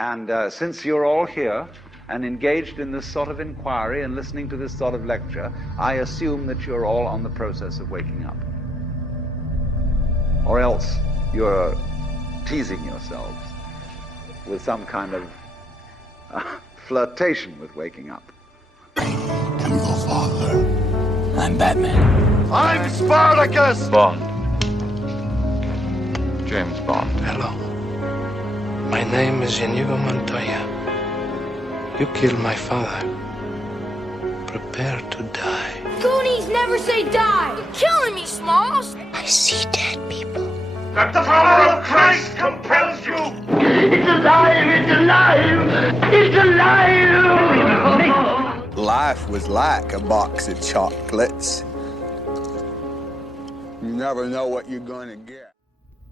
And since you're all here and engaged in this sort of inquiry and listening to this sort of lecture, I assume that you're all on the process of waking up. Or else you're teasing yourselves with some kind of flirtation with waking up. I'm your father. I'm Batman. I'm Spartacus! Bond. James Bond. Hello. My name is Inigo Montoya. You killed my father. Prepare to die. Goonies never say die! You're killing me, Smalls! I see dead people. That the power of Christ compels you! It's alive! It's alive! It's alive! Life was like a box of chocolates. You never know what you're gonna get.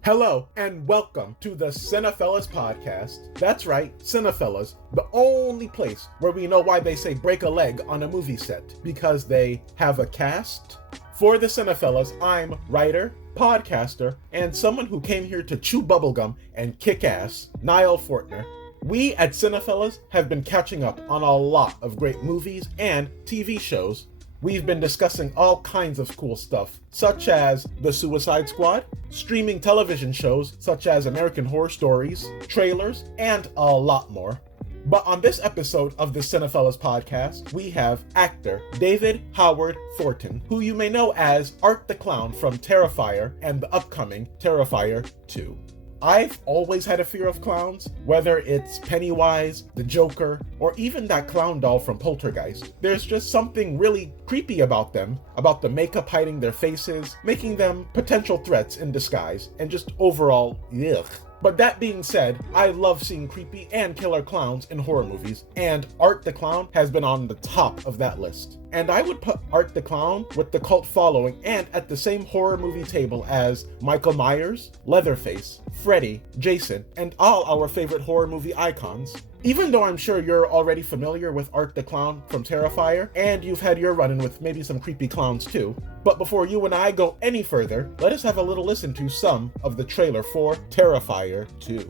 Hello, and welcome to the Cinephellas Podcast. That's right, Cinephellas, the only place where we know why they say break a leg on a movie set, because they have a cast. For the Cinephellas, I'm writer, podcaster, and someone who came here to chew bubblegum and kick ass, Nile Fortner. We at Cinephellas have been catching up on a lot of great movies and TV shows. We've been discussing all kinds of cool stuff, such as The Suicide Squad, streaming television shows such as American Horror Stories, trailers, and a lot more. But on this episode of the Cinephellas Podcast, we have actor David Howard Thornton, who you may know as Art the Clown from Terrifier and the upcoming Terrafire 2. I've always had a fear of clowns, whether it's Pennywise, the Joker, or even that clown doll from Poltergeist. There's just something really creepy about them, about the makeup hiding their faces, making them potential threats in disguise, and just overall, ugh. But that being said, I love seeing creepy and killer clowns in horror movies, and Art the Clown has been on the top of that list. And I would put Art the Clown with the cult following and at the same horror movie table as Michael Myers, Leatherface, Freddy, Jason, and all our favorite horror movie icons. Even though I'm sure you're already familiar with Art the Clown from Terrifier, and you've had your run-in with maybe some creepy clowns too. But before you and I go any further, let us have a little listen to some of the trailer for Terrifier 2. You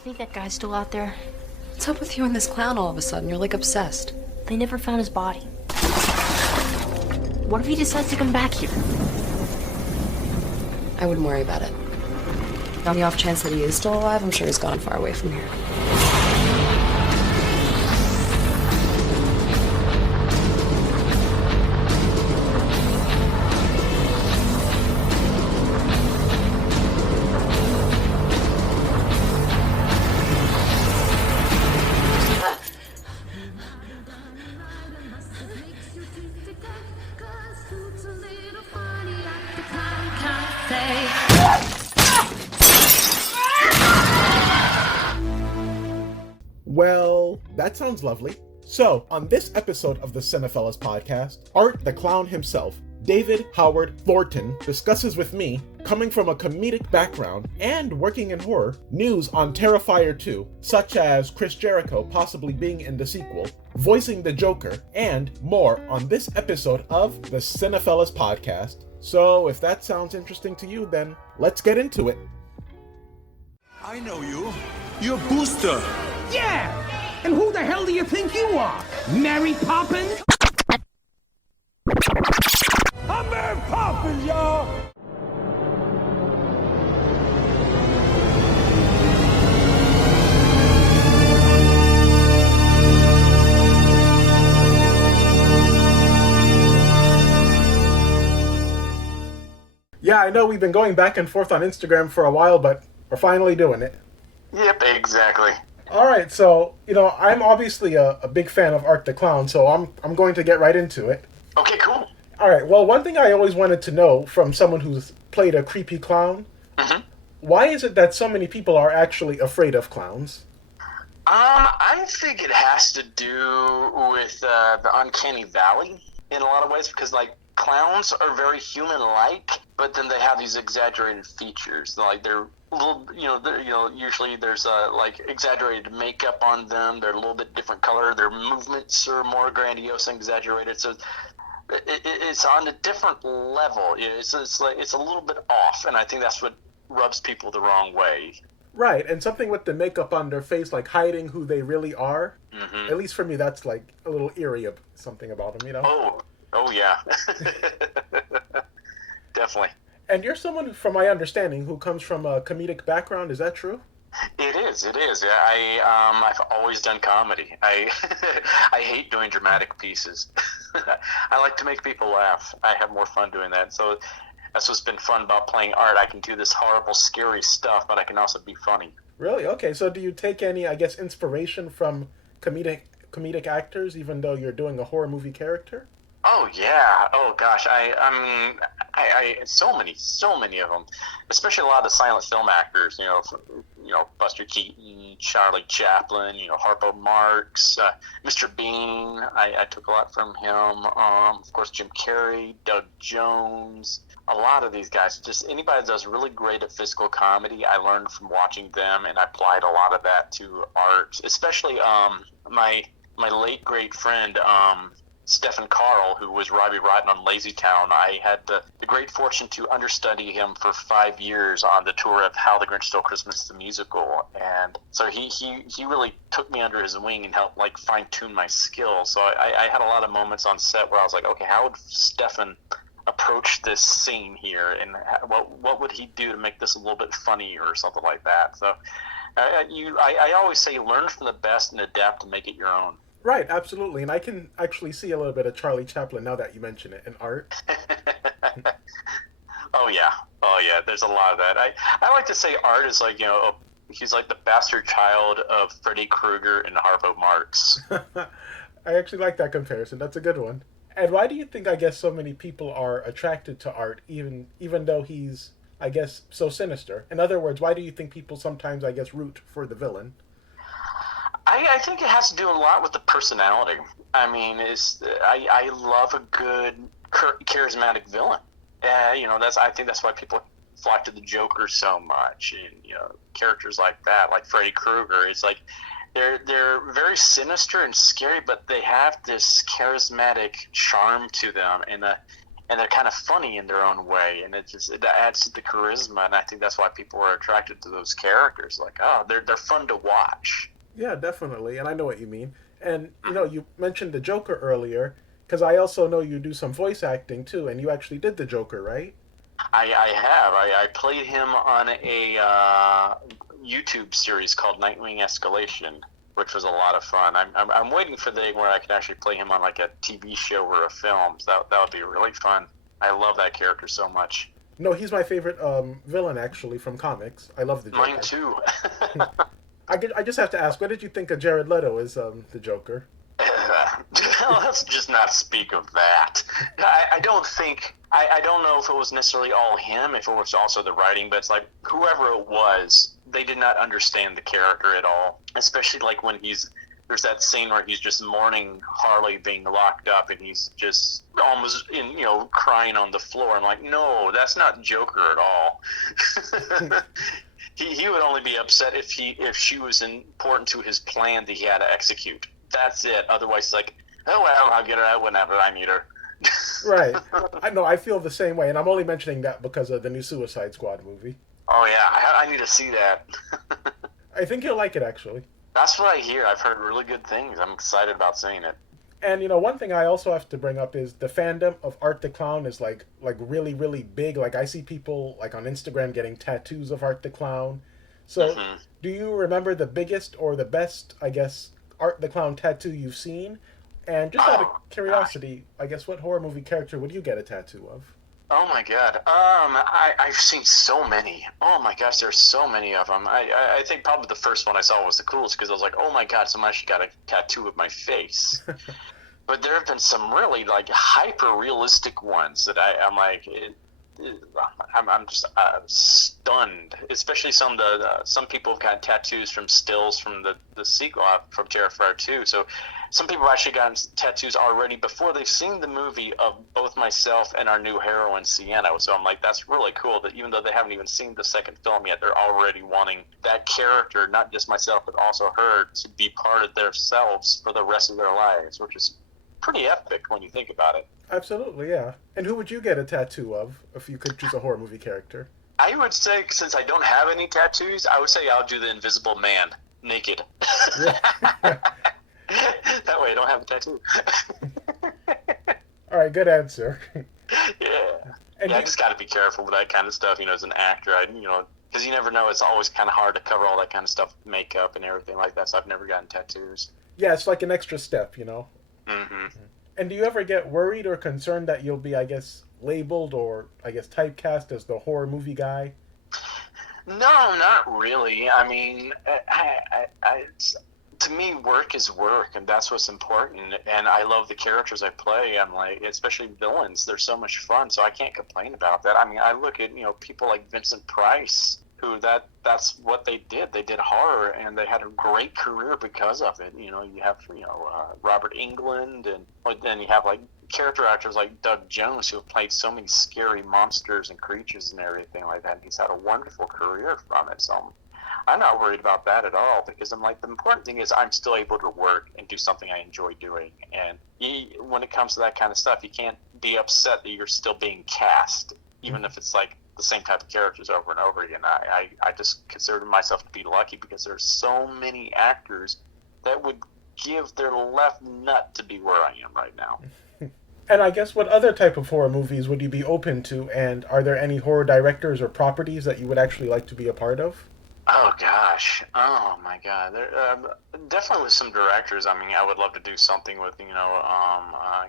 think that guy's still out there? What's up with you and this clown all of a sudden? You're like obsessed. They never found his body. What if he decides to come back here? I wouldn't worry about it. On the off chance that he is still alive, I'm sure he's gone far away from here. Well, that sounds lovely. So, on this episode of the Cinephellas Podcast, Art the Clown himself, David Howard Thornton, discusses with me, coming from a comedic background and working in horror, news on Terrifier 2, such as Chris Jericho possibly being in the sequel, voicing the Joker, and more on this episode of the Cinephellas Podcast. So, if that sounds interesting to you, then let's get into it. I know you. You're Booster. Yeah! And who the hell do you think you are? Mary Poppins? I'm Mary Poppins, y'all. Yeah, I know we've been going back and forth on Instagram for a while, but we're finally doing it. Yep, exactly. All right, so, I'm obviously a big fan of Art the Clown, so I'm going to get right into it. Okay, cool. All right, well, one thing I always wanted to know from someone who's played a creepy clown, why is it that so many people are actually afraid of clowns? I think it has to do with the uncanny valley in a lot of ways, because, clowns are very human-like, but then they have these exaggerated features. They're a little, usually there's exaggerated makeup on them. They're a little bit different color. Their movements are more grandiose and exaggerated. So it's on a different level. It's a little bit off, and I think that's what rubs people the wrong way. Right, and something with the makeup on their face, like hiding who they really are. Mm-hmm. At least for me, that's like a little eerie of something about them, you know? Oh yeah. Definitely. And you're someone, from my understanding, who comes from a comedic background. Is that true? It is. I've always done comedy. I hate doing dramatic pieces. I like to make people laugh. I have more fun doing that. So that's what's been fun about playing art. I can do this horrible, scary stuff, but I can also be funny. Really? Okay. So do you take any, I guess, inspiration from comedic actors, even though you're doing a horror movie character? Oh yeah. Oh gosh. I so many of them, especially a lot of the silent film actors. Buster Keaton, Charlie Chaplin. Harpo Marx, Mr. Bean. I took a lot from him. Of course, Jim Carrey, Doug Jones. A lot of these guys. Just anybody that does really great at physical comedy, I learned from watching them, and I applied a lot of that to art. Especially my late great friend. Stephen Carl, who was Robbie Rotten on Lazy Town. I had the great fortune to understudy him for 5 years on the tour of How the Grinch Stole Christmas the musical, and so he really took me under his wing and helped fine-tune my skills. So I had a lot of moments on set where I was like, okay, how would Stephen approach this scene here, and what would he do to make this a little bit funnier or something like that? So I always say learn from the best and adapt to make it your own. Right, absolutely. And I can actually see a little bit of Charlie Chaplin now that you mention it in art. Oh yeah. There's a lot of that. I like to say art is he's like the bastard child of Freddy Krueger and Harpo Marx. I actually like that comparison. That's a good one. And why do you think, I guess, so many people are attracted to art, even though he's, I guess, so sinister? In other words, why do you think people sometimes, I guess, root for the villain? I think it has to do a lot with the personality. I mean, I love a good charismatic villain. I think that's why people flock to the Joker so much, and characters like that, like Freddy Krueger. It's like they're very sinister and scary, but they have this charismatic charm to them, and they're kind of funny in their own way, and it adds to the charisma. And I think that's why people are attracted to those characters. Like, oh, they're fun to watch. Yeah, definitely, and I know what you mean. And, you mentioned the Joker earlier, because I also know you do some voice acting, too, and you actually did the Joker, right? I have. I played him on a YouTube series called Nightwing Escalation, which was a lot of fun. I'm waiting for the day where I can actually play him on, a TV show or a film. So that would be really fun. I love that character so much. No, he's my favorite villain, actually, from comics. I love the Joker. Mine, too. I just have to ask, what did you think of Jared Leto as the Joker? Let's just not speak of that. I don't know if it was necessarily all him, if it was also the writing, but it's like whoever it was, they did not understand the character at all. Especially when there's that scene where he's just mourning Harley being locked up, and he's just almost crying on the floor. I'm like, no, that's not Joker at all. He would only be upset if she was important to his plan that he had to execute. That's it. Otherwise, it's like, oh well, I'll get her out whenever I need her. Right. I know. I feel the same way, and I'm only mentioning that because of the new Suicide Squad movie. Oh yeah, I need to see that. I think you'll like it, actually. That's what I hear. I've heard really good things. I'm excited about seeing it. And one thing I also have to bring up is the fandom of Art the Clown is like really, really big. I see people on Instagram getting tattoos of Art the Clown. So do you remember the biggest or the best, I guess, Art the Clown tattoo you've seen? And just out of curiosity, I guess, what horror movie character would you get a tattoo of? Oh my god. I've seen so many. Oh my gosh, there's so many of them. I think probably the first one I saw was the coolest because I was like, oh my god, somebody actually got a tattoo of my face. But there have been some really hyper realistic ones that I'm like, I'm just stunned. Especially some people have got tattoos from stills from the sequel from Terrafire 2. So some people have actually gotten tattoos already before they've seen the movie of both myself and our new heroine Sienna. So I'm like, that's really cool that even though they haven't even seen the second film yet, they're already wanting that character, not just myself but also her, to be part of themselves for the rest of their lives, which is pretty epic when you think about it. Absolutely, yeah. And who would you get a tattoo of if you could choose a horror movie character? I would say, since I don't have any tattoos, I would say I'll do the Invisible Man naked. That way I don't have a tattoo. All right, good answer. Yeah. I just got to be careful with that kind of stuff, as an actor. Because you never know. It's always kind of hard to cover all that kind of stuff, makeup and everything like that. So I've never gotten tattoos. Yeah, it's like an extra step, Mm-hmm. And do you ever get worried or concerned that you'll be, I guess, labeled or, I guess, typecast as the horror movie guy? No, not really. I mean, to me, work is work, and that's what's important. And I love the characters I play. I'm like, especially villains. They're so much fun, so I can't complain about that. I mean, I look at people like Vincent Price, who that's what they did. They did horror, and they had a great career because of it. You have Robert Englund, and then you have like character actors like Doug Jones, who have played so many scary monsters and creatures and everything like that. And he's had a wonderful career from it. So I'm not worried about that at all, because I'm like, the important thing is I'm still able to work and do something I enjoy doing. And when it comes to that kind of stuff, you can't be upset that you're still being cast, even if it's like the same type of characters over and over again. I just consider myself to be lucky, because there's so many actors that would give their left nut to be where I am right now. And I guess what other type of horror movies would you be open to? And are there any horror directors or properties that you would actually like to be a part of? Oh, gosh. Oh, my God. There, definitely with some directors. I mean, I would love to do something with,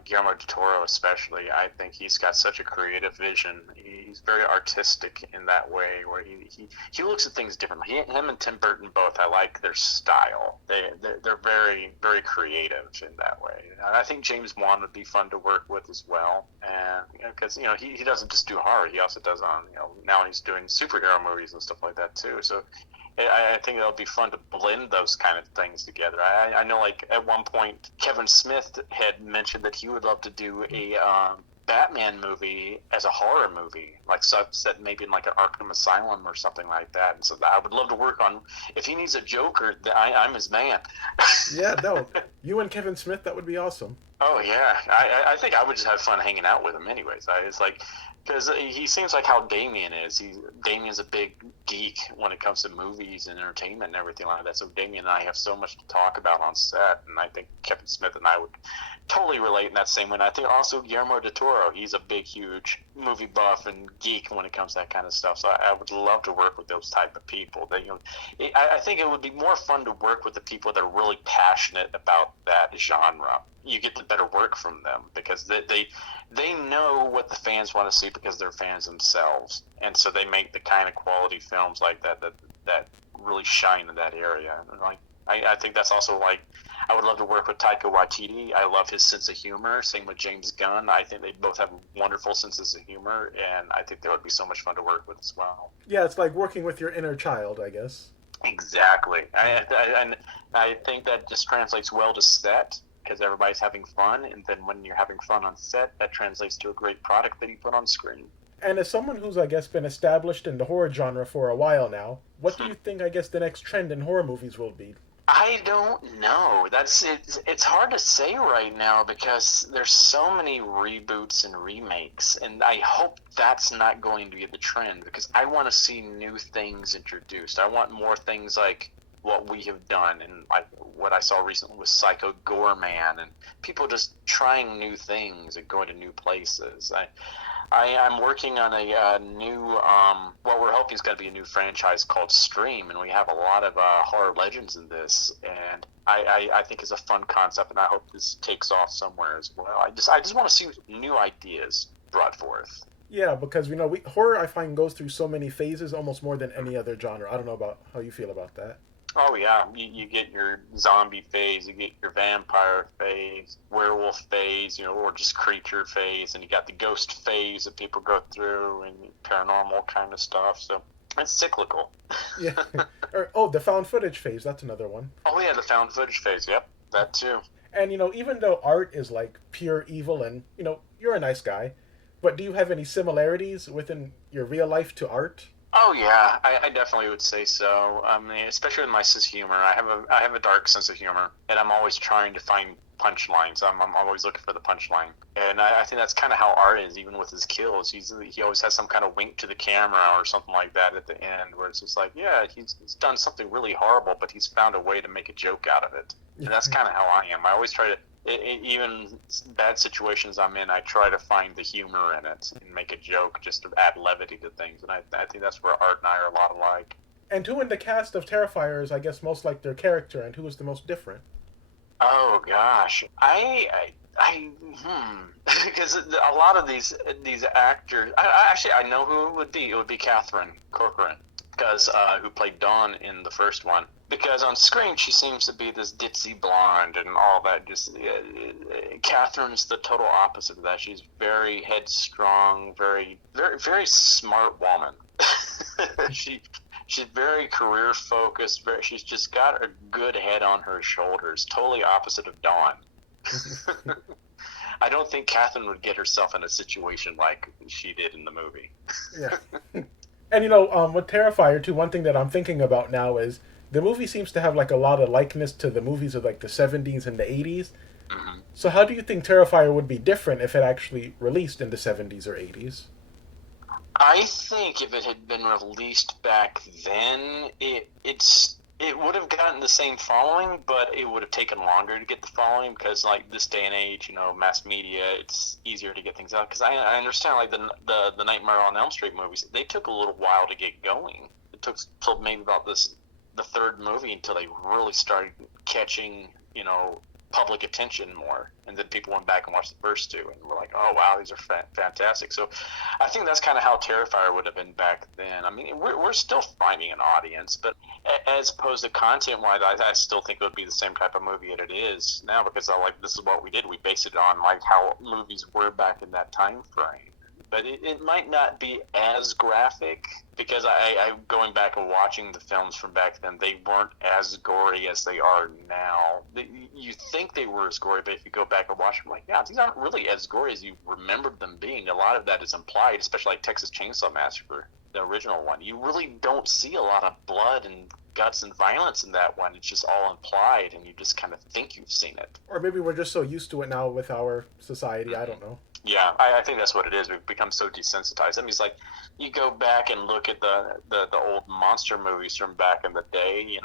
Guillermo del Toro especially. I think he's got such a creative vision. He's very artistic in that way, where he looks at things differently. Him and Tim Burton both, I like their style. They're very, very creative in that way. And I think James Wan would be fun to work with as well. And, because, he doesn't just do horror. He also does, now he's doing superhero movies and stuff like that, too. So I think it'll be fun to blend those kind of things together. I know, like, at one point, Kevin Smith had mentioned that he would love to do a Batman movie as a horror movie, like set maybe in like an Arkham Asylum or something like that. And so I would love to work on, if he needs a Joker, I'm his man. Yeah, no, you and Kevin Smith, that would be awesome. Oh, yeah. I think I would just have fun hanging out with him anyways. It's like, because he seems like how Damien is. Damien's a big geek when it comes to movies and entertainment and everything like that. So Damien and I have so much to talk about on set, and I think Kevin Smith and I would totally relate in that same way. And I think also Guillermo del Toro, he's a big, huge movie buff and geek when it comes to that kind of stuff. So I would love to work with those type of people. I think it would be more fun to work with the people that are really passionate about that genre. You get the better work from them, because they know what the fans want to see, because they're fans themselves, and so they make the kind of quality films like that really shine in that area. And like I think that's also, like, I would love to work with Taika Waititi. I love his sense of humor. Same with James Gunn. I think they both have wonderful senses of humor, and I think they would be so much fun to work with as well. Yeah, it's like working with your inner child, I guess. Exactly. I think that just translates well to set, because everybody's having fun, and then when you're having fun on set, that translates to a great product that you put on screen. And as someone who's, I guess, been established in the horror genre for a while now, what do you think, I guess, the next trend in horror movies will be? I don't know. It's hard to say right now, because there's so many reboots and remakes, and I hope that's not going to be the trend, because I want to see new things introduced. I want more things like what we have done, and like what I saw recently was Psycho Goreman, and people just trying new things and going to new places. I'm working on a new, what we're hoping is going to be a new franchise called Stream, and we have a lot of horror legends in this, and I think it's a fun concept, and I hope this takes off somewhere as well. I just want to see new ideas brought forth. Yeah, because, horror, I find, goes through so many phases, almost more than any other genre. I don't know about how you feel about that. Oh, yeah. You get your zombie phase, you get your vampire phase, werewolf phase, or just creature phase, and you got the ghost phase that people go through, and paranormal kind of stuff. So it's cyclical. Yeah. The found footage phase, that's another one. Oh, yeah, the found footage phase. Yep, that too. And, even though art is like pure evil and, you're a nice guy, but do you have any similarities within your real life to art? Oh yeah, I definitely would say so. I mean, especially with my sense of humor, I have a dark sense of humor, and I'm always trying to find punchlines. I'm always looking for the punchline, and I think that's kind of how Art is, even with his kills. He always has some kind of wink to the camera or something like that at the end, where it's just like, yeah, he's done something really horrible, but he's found a way to make a joke out of it, and that's kind of how I am. I always try to. Even bad situations I'm in, I try to find the humor in it and make a joke just to add levity to things. And I think that's where Art and I are a lot alike. And who in the cast of Terrifier is, I guess, most like their character, and who is the most different? Oh gosh, because a lot of these actors, I know who it would be. It would be Catherine Corcoran, because who played Dawn in the first one. Because on screen she seems to be this ditzy blonde and all that. Just Catherine's the total opposite of that. She's very headstrong, very very smart woman. She's very career focused. She's just got a good head on her shoulders. Totally opposite of Dawn. I don't think Catherine would get herself in a situation like she did in the movie. Yeah. And with Terrifier too, one thing that I'm thinking about now is the movie seems to have like a lot of likeness to the movies of like the 70s and the 80s. Mm-hmm. So how do you think Terrifier would be different if it actually released in the 70s or 80s? I think if it had been released back then, it would have gotten the same following, but it would have taken longer to get the following because, like, this day and age, mass media, it's easier to get things out. Because I understand, like, the Nightmare on Elm Street movies, they took a little while to get going. It took till maybe about the third movie until they really started catching, public attention more, and then people went back and watched the first two and were like, oh wow, these are fantastic. So I think that's kind of how Terrifier would have been back then. I mean, we're still finding an audience, but as opposed to content wise, I still think it would be the same type of movie that it is now, because this is what we did. We based it on like how movies were back in that time frame. But it might not be as graphic, because I going back and watching the films from back then, they weren't as gory as they are now. You think they were as gory, but if you go back and watch them, like, yeah, these aren't really as gory as you remembered them being. A lot of that is implied, especially like Texas Chainsaw Massacre, the original one. You really don't see a lot of blood and guts and violence in that one. It's just all implied, and you just kind of think you've seen it. Or maybe we're just so used to it now with our society. I don't know. Yeah, I think that's what it is. We've become so desensitized. I mean, it's like you go back and look at the old monster movies from back in the day,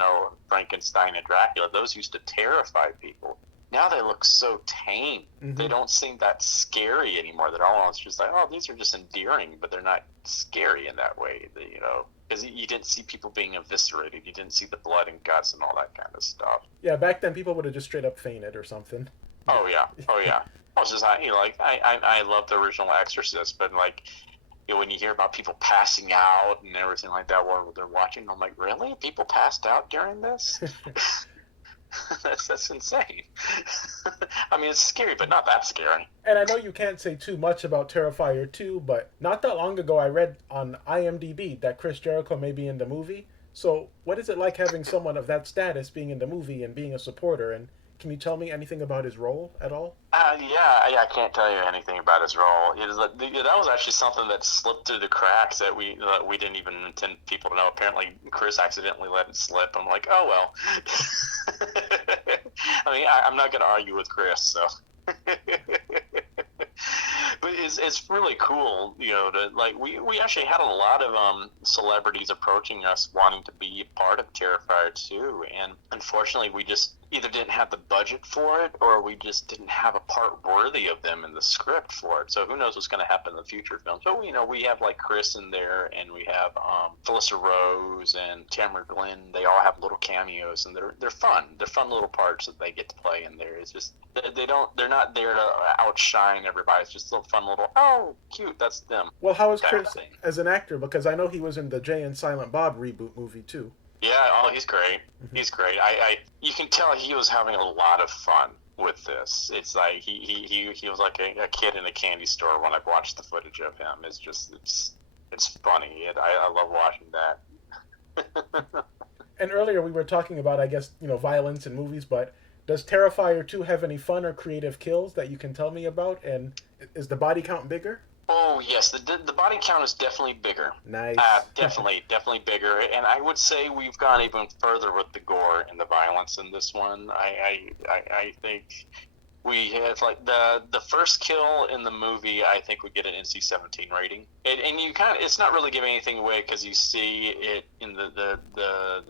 Frankenstein and Dracula. Those used to terrify people. Now they look so tame. Mm-hmm. They don't seem that scary anymore. They're almost just like, oh, these are just endearing, but they're not scary in that way, because you didn't see people being eviscerated. You didn't see the blood and guts and all that kind of stuff. Yeah, back then people would have just straight up fainted or something. Oh, yeah. I love the original Exorcist, but when you hear about people passing out and everything like that while they're watching, I'm like, really? People passed out during this? That's insane. I mean, it's scary, but not that scary. And I know you can't say too much about Terrifier 2, but not that long ago I read on IMDb that Chris Jericho may be in the movie. So what is it like having someone of that status being in the movie and being a supporter? And can you tell me anything about his role at all? I can't tell you anything about his role. That was actually something that slipped through the cracks that we didn't even intend people to know. Apparently, Chris accidentally let it slip. I'm like, oh well. I mean, I'm not going to argue with Chris, so. But it's really cool, we actually had a lot of celebrities approaching us wanting to be a part of Terrifier 2, and unfortunately we just either didn't have the budget for it, or we just didn't have a part worthy of them in the script for it. So who knows what's going to happen in the future films. So we have like Chris in there, and we have Felissa Rose and Tamara Glenn. They all have little cameos, and they're fun. They're fun little parts that they get to play in there. It's just they're not there to outshine everybody. It's just a fun little, oh, cute, that's them. Well, how is Chris as an actor? Because I know he was in the Jay and Silent Bob reboot movie too. Yeah, he's great. Mm-hmm. He's great. You can tell he was having a lot of fun with this. It's like he was like a kid in a candy store when I watched the footage of him. It's just it's funny. I love watching that. And earlier we were talking about, I guess, violence in movies, but does Terrifier 2 have any fun or creative kills that you can tell me about? And is the body count bigger? Oh Oh yes, the body count is definitely bigger. Nice. Definitely bigger. And I would say we've gone even further with the gore and the violence in this one. I think we have, like, the first kill in the movie, I think would get an NC-17 rating. And you it's not really giving anything away because you see it in the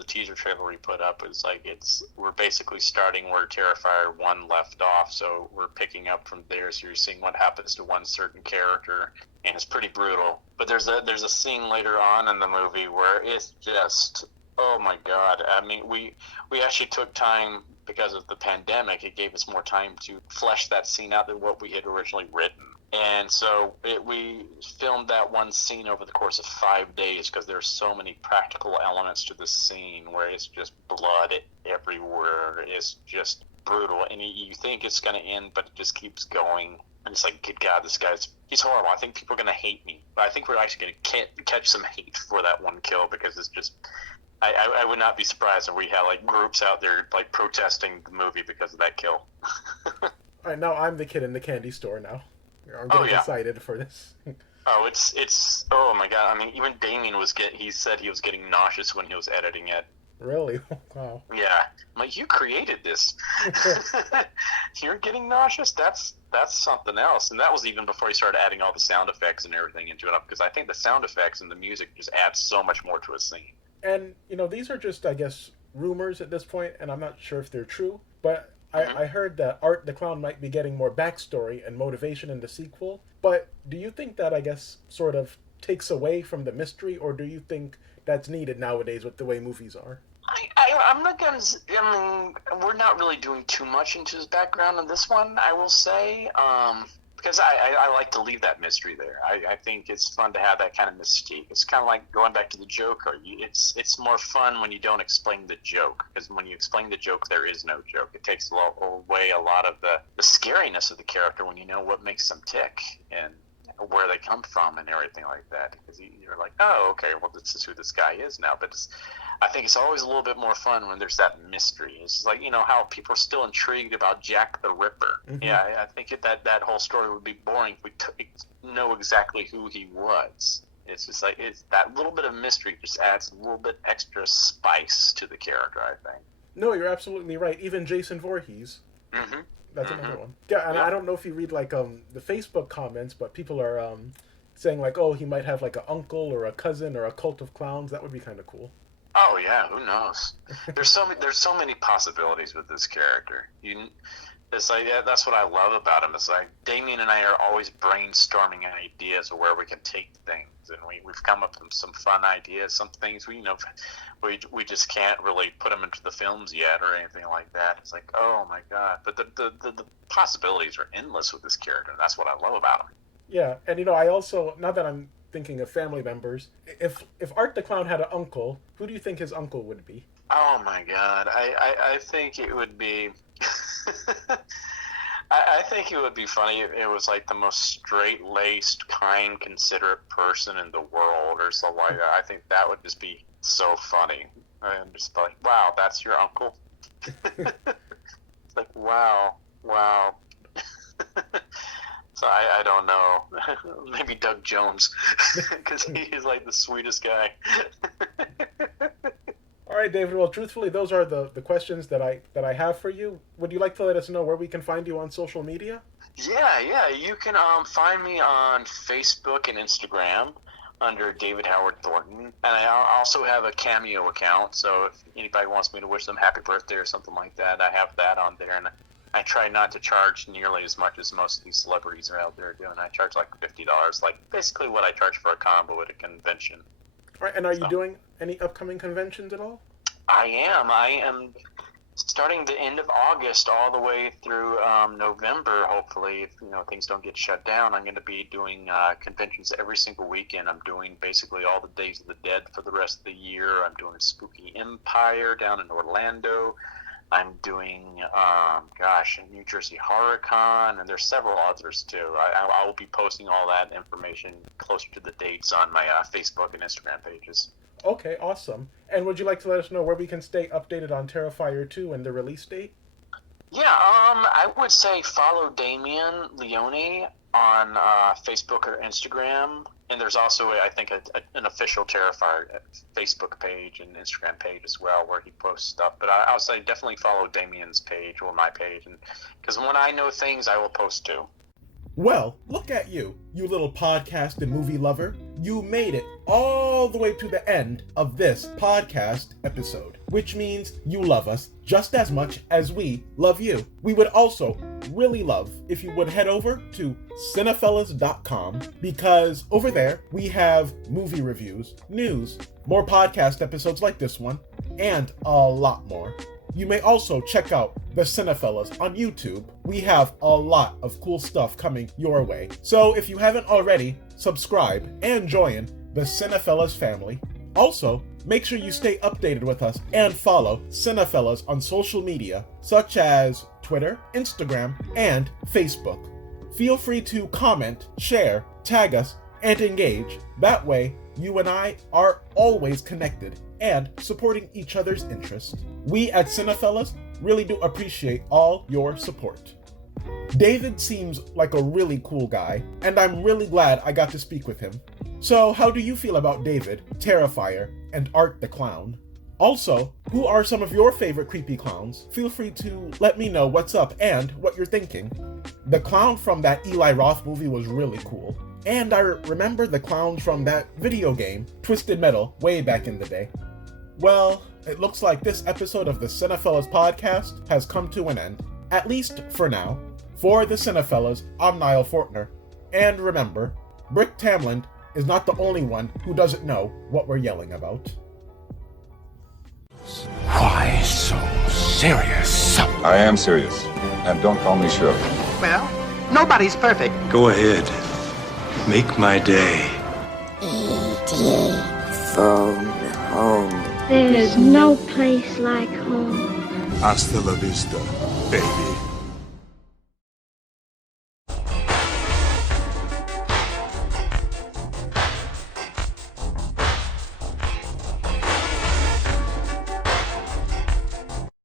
teaser trailer we put up. It's like we're basically starting where Terrifier 1 left off, so we're picking up from there. So you're seeing what happens to one certain character, and it's pretty brutal. But there's a scene later on in the movie where it's just, oh my God. I mean, we actually took time. Because of the pandemic, it gave us more time to flesh that scene out than what we had originally written. And so we filmed that one scene over the course of 5 days because there's so many practical elements to the scene where it's just blood everywhere. It's just brutal. And you think it's going to end, but it just keeps going. And it's like, good God, he's horrible. I think people are going to hate me. But I think we're actually going to catch some hate for that one kill because it's just... I would not be surprised if we had, like, groups out there, like, protesting the movie because of that kill. All right, now I'm the kid in the candy store now. I'm getting excited for this. Oh, it's oh my God. I mean, even Damien he said he was getting nauseous when he was editing it. Really? Wow. Yeah. I'm like, you created this. You're getting nauseous? That's something else. And that was even before he started adding all the sound effects and everything into it, because I think the sound effects and the music just add so much more to a scene. And, these are just, I guess, rumors at this point, and I'm not sure if they're true, but I heard that Art the Clown might be getting more backstory and motivation in the sequel. But do you think that, I guess, sort of takes away from the mystery, or do you think that's needed nowadays with the way movies are? I'm not going to... I mean, we're not really doing too much into his background in this one, I will say. Because I like to leave that mystery there. I think it's fun to have that kind of mystique. It's kind of like going back to the Joker. It's more fun when you don't explain the joke, because when you explain the joke, there is no joke. It takes away a lot of the scariness of the character when you know what makes them tick and where they come from and everything like that. Because you're like, oh, okay, well, this is who this guy is now. But I think it's always a little bit more fun when there's that mystery. It's like, how people are still intrigued about Jack the Ripper. Mm-hmm. Yeah, I think that whole story would be boring if we know exactly who he was. It's just like, it's that little bit of mystery just adds a little bit extra spice to the character, I think. No, you're absolutely right. Even Jason Voorhees. Mm-hmm. That's another one. Yeah, and I don't know if you read, like, the Facebook comments, but people are saying, like, oh, he might have, like, an uncle or a cousin or a cult of clowns. That would be kind of cool. Oh yeah, who knows? There's so many possibilities with this character. It's like, that's what I love about him. It's like Damien and I are always brainstorming ideas of where we can take things, and we've come up with some fun ideas. Some things we just can't really put them into the films yet or anything like that. It's like, oh my God! But the possibilities are endless with this character, and that's what I love about him. Yeah, and I also, now that I'm thinking of family members, if Art the Clown had an uncle, who do you think his uncle would be? Oh my God, I think it would be I think it would be funny if it was like the most straight-laced, kind, considerate person in the world or something like that. I think that would just be so funny. And just like, wow, that's your uncle? It's like, wow. So I don't know. Maybe Doug Jones, because he's like the sweetest guy. All right, David. Well, truthfully, those are the questions that I have for you. Would you like to let us know where we can find you on social media? Yeah. You can find me on Facebook and Instagram under David Howard Thornton. And I also have a Cameo account, so if anybody wants me to wish them happy birthday or something like that, I have that on there. And I try not to charge nearly as much as most of these celebrities are out there doing. I charge like $50, like basically what I charge for a combo at a convention. All right, and are you doing any upcoming conventions at all? I am starting the end of August all the way through November, hopefully, if things don't get shut down. I'm going to be doing conventions every single weekend. I'm doing basically all the Days of the Dead for the rest of the year. I'm doing Spooky Empire down in Orlando. I'm doing, New Jersey HorrorCon, and there's several others too. I will be posting all that information closer to the dates on my Facebook and Instagram pages. Okay, awesome. And would you like to let us know where we can stay updated on Terrafire 2 and the release date? Yeah, I would say follow Damien, Leone, on Facebook or Instagram. And there's also, I think, an official Terrafire Facebook page and Instagram page as well where he posts stuff. But I'll say definitely follow Damien's page or my page, because when I know things, I will post too. Well, look at you, you little podcast and movie lover. You made it all the way to the end of this podcast episode, which means you love us just as much as we love you. We would also really love if you would head over to Cinephellas.com, because over there we have movie reviews, news, more podcast episodes like this one, and a lot more. You may also check out the Cinephellas on YouTube. We have a lot of cool stuff coming your way. So if you haven't already, subscribe and join the Cinephellas family. Also, make sure you stay updated with us and follow Cinephellas on social media, such as Twitter, Instagram, and Facebook. Feel free to comment, share, tag us, and engage. That way, you and I are always connected and supporting each other's interests. We at Cinephellas really do appreciate all your support. David seems like a really cool guy, and I'm really glad I got to speak with him. So how do you feel about David, Terrifier, and Art the Clown? Also, who are some of your favorite creepy clowns? Feel free to let me know what's up and what you're thinking. The clown from that Eli Roth movie was really cool. And I remember the clowns from that video game, Twisted Metal, way back in the day. Well, it looks like this episode of the Cinephellas Podcast has come to an end, at least for now. For the Cinephellas, I'm Nile Fortner. And remember, Brick Tamland is not the only one who doesn't know what we're yelling about. Why so serious? I am serious, and don't call me Shirley. Well, nobody's perfect. Go ahead. Make my day. Phone home. There's no place like home. Hasta la vista, baby.